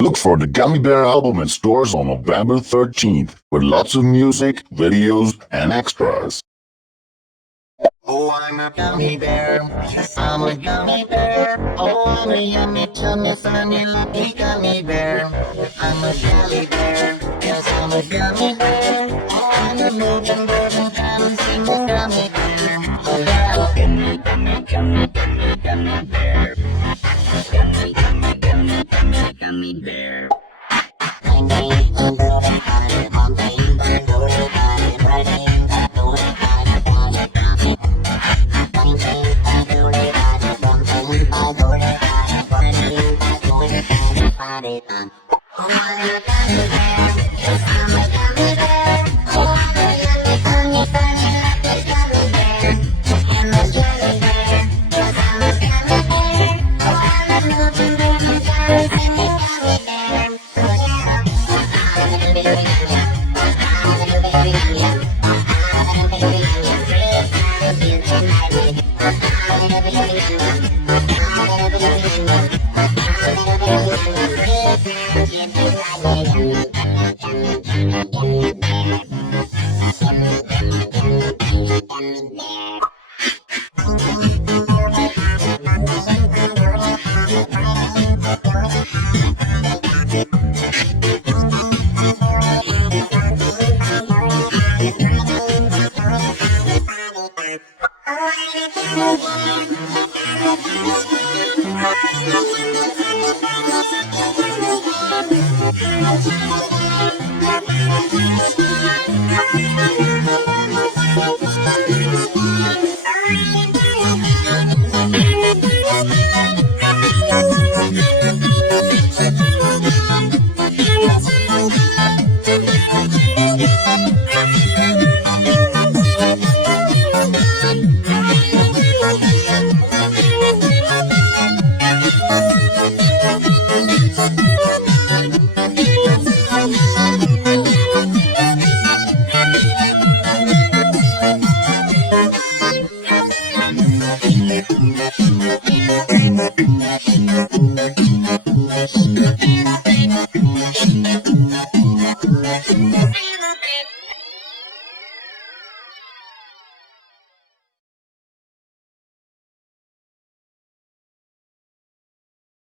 Look for the Gummy Bear album in stores on November 13th with lots of music, videos, and extras. Oh, I'm a gummy bear. Yes, I'm a gummy bear. Oh, I'm a yummy, chummy, funny, lucky gummy bear. I'm a jelly bear. Yes, I'm a gummy bear. Oh, I'm a moving bird and dancing a gummy bear. Oh, yeah. Gummy, gummy, gummy, gummy, gummy bear. Gummy, gummy, gummy, gummy, gummy bear.